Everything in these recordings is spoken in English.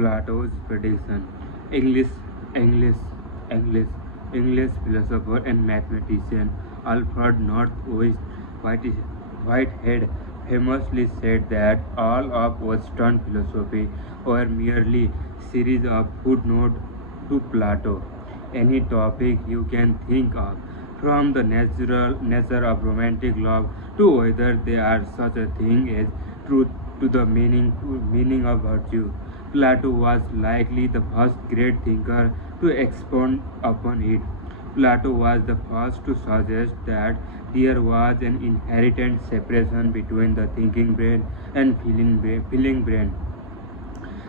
Plato's prediction. English, English, English, English philosopher and mathematician Alfred Northwest Whitehead famously said that all of Western philosophy were merely series of footnotes to Plato. Any topic you can think of, from the natural nature of romantic love to whether there are such a thing as truth to the meaning of virtue. Plato was likely the first great thinker to expound upon it. Plato was the first to suggest that there was an inherent separation between the thinking brain and feeling brain.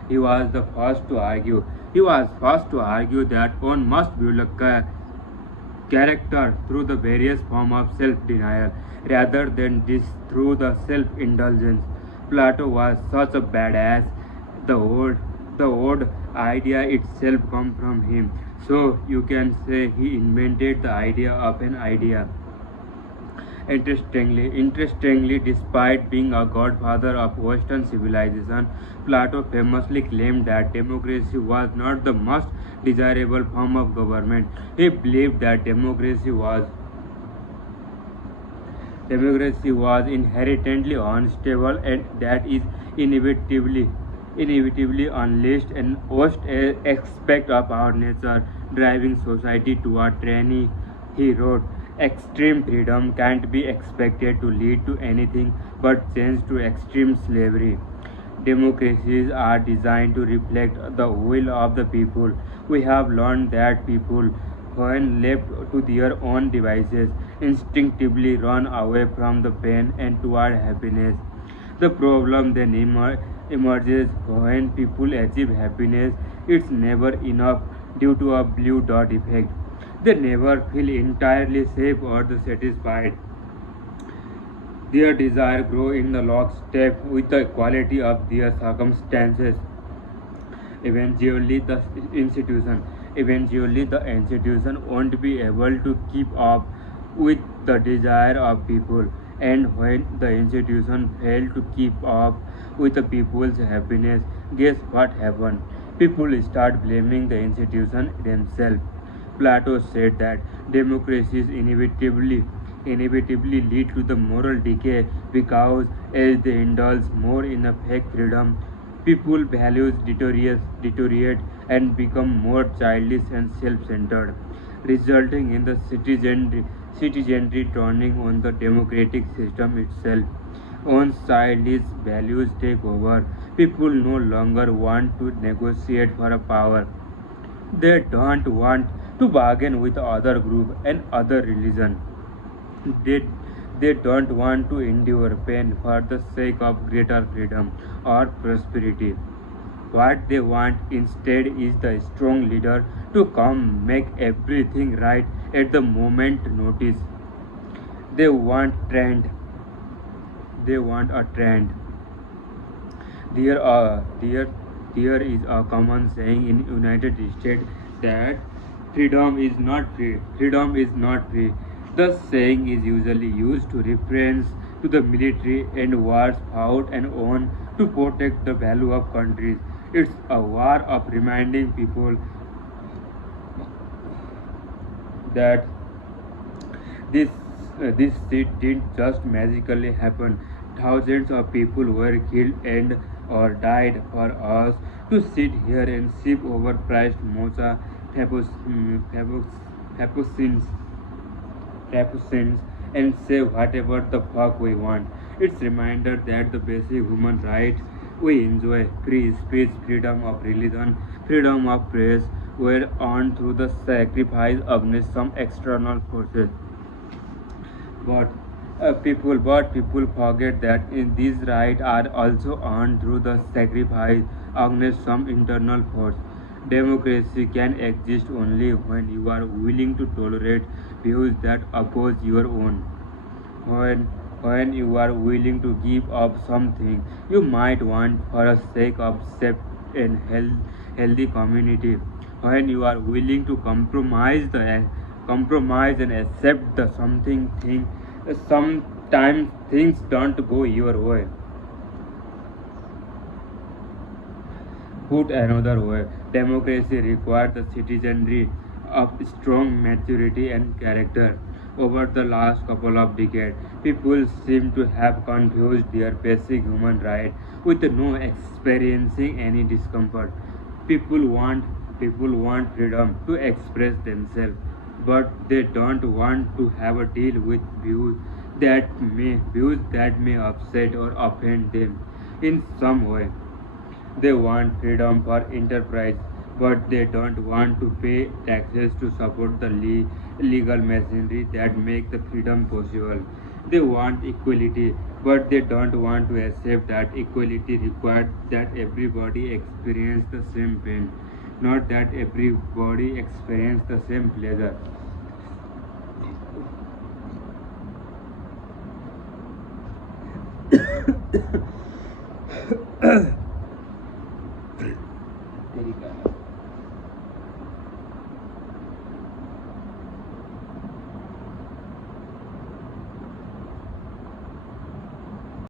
He was the first to argue. He was first to argue that one must build a character through the various forms of self-denial rather than this through the self-indulgence. Plato was such a badass. The old the old idea itself come from him. So you can say he invented the idea of an idea. Interestingly, despite being a godfather of Western civilization, Plato famously claimed that democracy was not the most desirable form of government. He believed that democracy was inherently unstable and that is inevitably inevitably unleashed and worst aspect of our nature, driving society toward tyranny. He wrote, extreme freedom can't be expected to lead to anything but change to extreme slavery. Democracies are designed to reflect the will of the people. We have learned that people, when left to their own devices, instinctively run away from the pain and toward happiness. The problem then emerges when people achieve happiness. It's never enough due to a blue dot effect. They never feel entirely safe or satisfied. Their desire grow in the lockstep with the quality of their circumstances. Eventually, the institution won't be able to keep up with the desire of people. And when the institution fail to keep up with the people's happiness, guess what happened? People start blaming the institution themselves. Plato said that democracies inevitably lead to the moral decay because as they indulge more in a fake freedom, people values deteriorate and become more childish and self-centered, resulting in the citizenry turning on the democratic system itself. Once childish values take over, people no longer want to negotiate for a power. They don't want to bargain with other group and other religion. They, they don't want to endure pain for the sake of greater freedom or prosperity. What they want instead is the strong leader to come make everything right at the moment notice. They want trend. They want a trend. There are there is a common saying in United States that freedom is not free. Freedom is not free. The saying is usually used to reference to the military and wars fought and won to protect the value of countries. It's a war of reminding people that this this shit didn't just magically happen. Thousands of people were killed and or died for us to sit here and sip overpriced mocha papucins, papucins and say whatever the fuck we want. It's reminder that the basic human rights we enjoy, free speech, freedom of religion, freedom of press, were earned through the sacrifice against some external forces. But people forget that in these rights are also earned through the sacrifice against some internal force. Democracy can exist only when you are willing to tolerate views that oppose your own. When you are willing to give up something you might want for the sake of safe and healthy community. When you are willing to compromise and accept the something thing sometimes things don't go your way. Put another way, democracy requires the citizenry of strong maturity and character. Over the last couple of decades, people seem to have confused their basic human right with no experiencing any discomfort. People want people want freedom to express themselves, but they don't want to have a deal with views that may upset or offend them in some way. They want freedom for enterprise, but they don't want to pay taxes to support the legal machinery that make the freedom possible. They want equality, but they don't want to accept that equality requires that everybody experience the same pain, not that everybody experience the same pleasure.